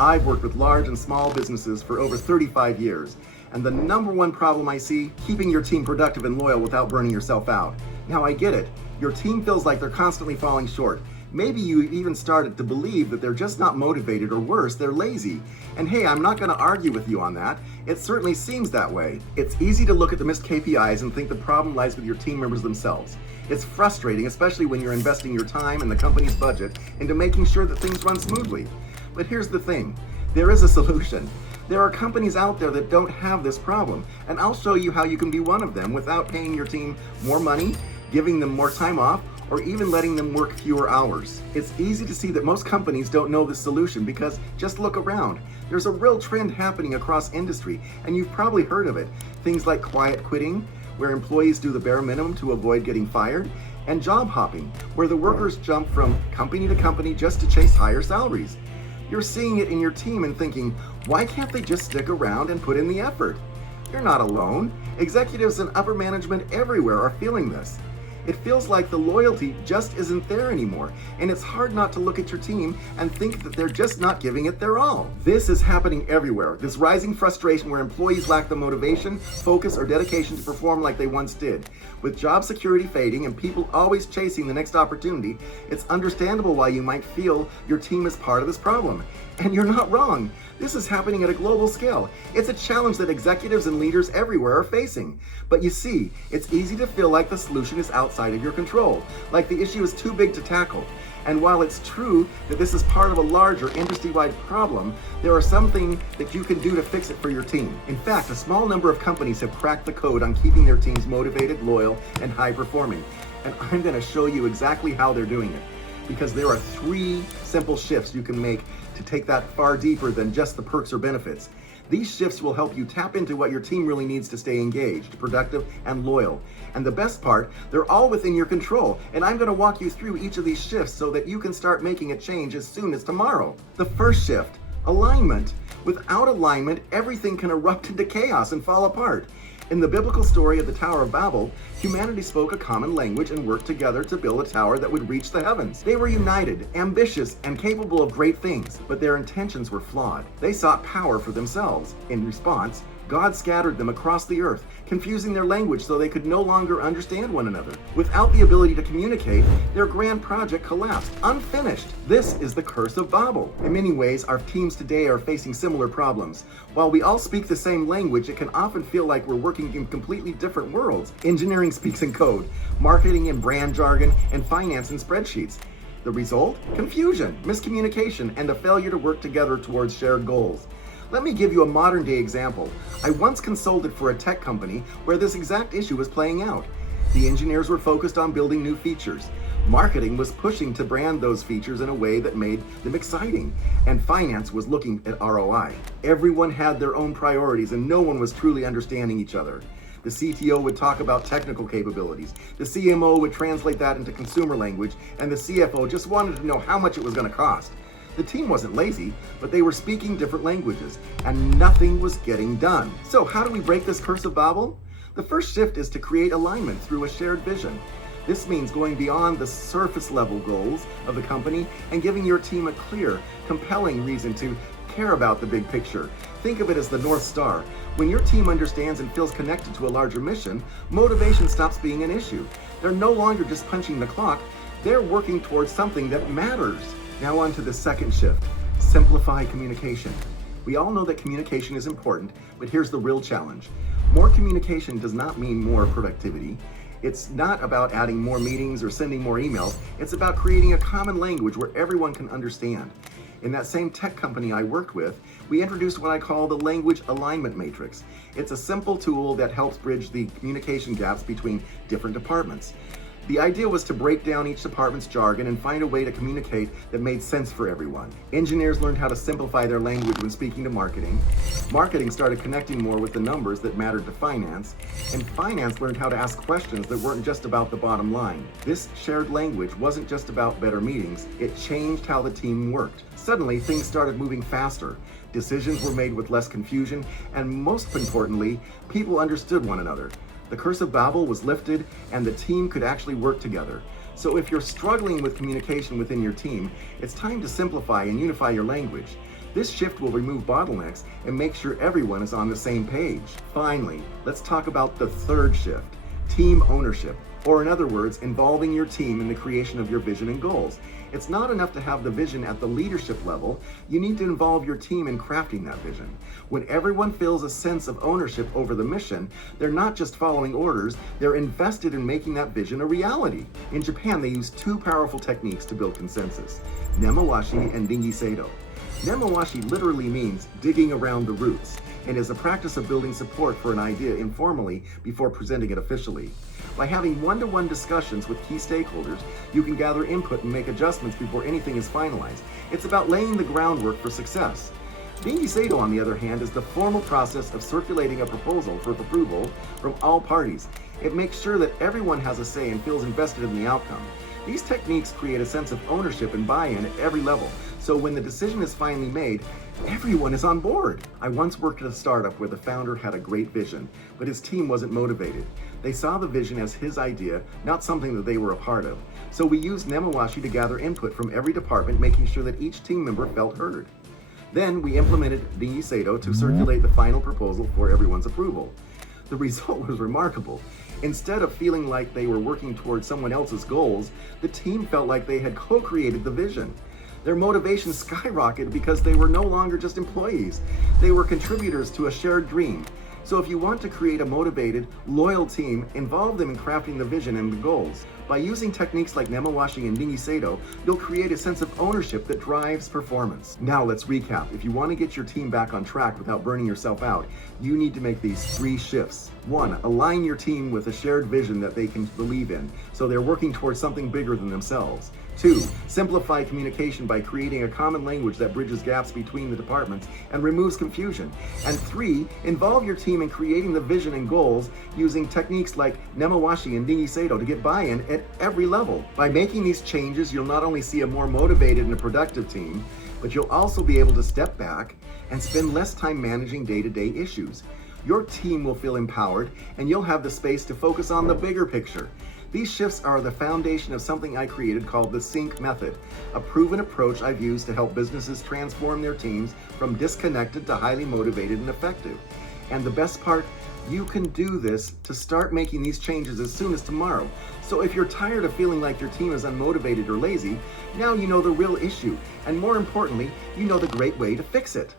I've worked with large and small businesses for over 35 years, and the number one problem I see, keeping your team productive and loyal without burning yourself out. Now I get it, your team feels like they're constantly falling short. Maybe you even started to believe that they're just not motivated, or worse, they're lazy. And hey, I'm not going to argue with you on that. It certainly seems that way. It's easy to look at the missed KPIs and think the problem lies with your team members themselves. It's frustrating, especially when you're investing your time and the company's budget into making sure that things run smoothly. But here's the thing, there is a solution. There are companies out there that don't have this problem, and I'll show you how you can be one of them without paying your team more money, giving them more time off, or even letting them work fewer hours. It's easy to see that most companies don't know this solution because just look around. There's a real trend happening across industry, and you've probably heard of it. Things like quiet quitting, where employees do the bare minimum to avoid getting fired, and job hopping, where the workers jump from company to company just to chase higher salaries. You're seeing it in your team and thinking, why can't they just stick around and put in the effort? You're not alone. Executives and upper management everywhere are feeling this. It feels like the loyalty just isn't there anymore, and it's hard not to look at your team and think that they're just not giving it their all. This is happening everywhere. This rising frustration where employees lack the motivation, focus, or dedication to perform like they once did. With job security fading and people always chasing the next opportunity, it's understandable why you might feel your team is part of this problem. And you're not wrong. This is happening at a global scale. It's a challenge that executives and leaders everywhere are facing. But you see, it's easy to feel like the solution is outside of your control, like the issue is too big to tackle. And while it's true that this is part of a larger industry-wide problem, there are some things that you can do to fix it for your team. In fact, a small number of companies have cracked the code on keeping their teams motivated, loyal, and high-performing. And I'm going to show you exactly how they're doing it, because there are 3 simple shifts you can make to take that far deeper than just the perks or benefits. These shifts will help you tap into what your team really needs to stay engaged, productive, and loyal. And the best part, they're all within your control, and I'm going to walk you through each of these shifts so that you can start making a change as soon as tomorrow. The first shift, alignment. Without alignment, everything can erupt into chaos and fall apart. In the biblical story of the Tower of Babel, humanity spoke a common language and worked together to build a tower that would reach the heavens. They were united, ambitious, and capable of great things, but their intentions were flawed. They sought power for themselves. In response, God scattered them across the earth, confusing their language so they could no longer understand one another. Without the ability to communicate, their grand project collapsed, unfinished. This is the Curse of Babel. In many ways, our teams today are facing similar problems. While we all speak the same language, it can often feel like we're working in completely different worlds. Engineering speaks in code, marketing in brand jargon, and finance in spreadsheets. The result? Confusion, miscommunication, and a failure to work together towards shared goals. Let me give you a modern day example. I once consulted for a tech company where this exact issue was playing out. The engineers were focused on building new features. Marketing was pushing to brand those features in a way that made them exciting. And finance was looking at ROI. Everyone had their own priorities and no one was truly understanding each other. The CTO would talk about technical capabilities. The CMO would translate that into consumer language, and the CFO just wanted to know how much it was going to cost. The team wasn't lazy, but they were speaking different languages, and nothing was getting done. So how do we break this curse of Babel? The first shift is to create alignment through a shared vision. This means going beyond the surface level goals of the company and giving your team a clear, compelling reason to care about the big picture. Think of it as the North Star. When your team understands and feels connected to a larger mission, motivation stops being an issue. They're no longer just punching the clock, they're working towards something that matters. Now on to the second shift, simplify communication. We all know that communication is important, but here's the real challenge. More communication does not mean more productivity. It's not about adding more meetings or sending more emails. It's about creating a common language where everyone can understand. In that same tech company I worked with, we introduced what I call the language alignment matrix. It's a simple tool that helps bridge the communication gaps between different departments. The idea was to break down each department's jargon and find a way to communicate that made sense for everyone. Engineers learned how to simplify their language when speaking to marketing. Marketing started connecting more with the numbers that mattered to finance. And finance learned how to ask questions that weren't just about the bottom line. This shared language wasn't just about better meetings, it changed how the team worked. Suddenly, things started moving faster. Decisions were made with less confusion, and most importantly, people understood one another. The Curse of Babel was lifted and the team could actually work together. So if you're struggling with communication within your team, it's time to simplify and unify your language. This shift will remove bottlenecks and make sure everyone is on the same page. Finally, let's talk about the third shift, team ownership, or in other words, involving your team in the creation of your vision and goals. It's not enough to have the vision at the leadership level, you need to involve your team in crafting that vision. When everyone feels a sense of ownership over the mission, they're not just following orders, they're invested in making that vision a reality. In Japan, they use two powerful techniques to build consensus, Nemawashi and Ringi Seido. Nemawashi literally means digging around the roots and is a practice of building support for an idea informally before presenting it officially. By having one-to-one discussions with key stakeholders, you can gather input and make adjustments before anything is finalized. It's about laying the groundwork for success. Ringi Seido, on the other hand, is the formal process of circulating a proposal for approval from all parties. It makes sure that everyone has a say and feels invested in the outcome. These techniques create a sense of ownership and buy-in at every level, so when the decision is finally made, everyone is on board. I once worked at a startup where the founder had a great vision, but his team wasn't motivated. They saw the vision as his idea, not something that they were a part of. So we used Nemawashi to gather input from every department, making sure that each team member felt heard. Then we implemented Ringi Seido to circulate the final proposal for everyone's approval. The result was remarkable. Instead of feeling like they were working towards someone else's goals, the team felt like they had co-created the vision. Their motivation skyrocketed because they were no longer just employees. They were contributors to a shared dream. So if you want to create a motivated, loyal team, involve them in crafting the vision and the goals. By using techniques like Nemawashi and Ringi Seido, you'll create a sense of ownership that drives performance. Now let's recap. If you want to get your team back on track without burning yourself out, you need to make these three shifts. 1. Align your team with a shared vision that they can believe in, so they're working towards something bigger than themselves. 2. Simplify communication by creating a common language that bridges gaps between the departments and removes confusion. And 3. Involve your team in creating the vision and goals using techniques like Nemawashi and Ringi Seido to get buy-in at every level. By making these changes, you'll not only see a more motivated and a productive team, but you'll also be able to step back and spend less time managing day-to-day issues. Your team will feel empowered, and you'll have the space to focus on the bigger picture. These shifts are the foundation of something I created called the SYNC method, a proven approach I've used to help businesses transform their teams from disconnected to highly motivated and effective. And the best part, you can do this to start making these changes as soon as tomorrow. So if you're tired of feeling like your team is unmotivated or lazy, now you know the real issue, and more importantly, you know the great way to fix it.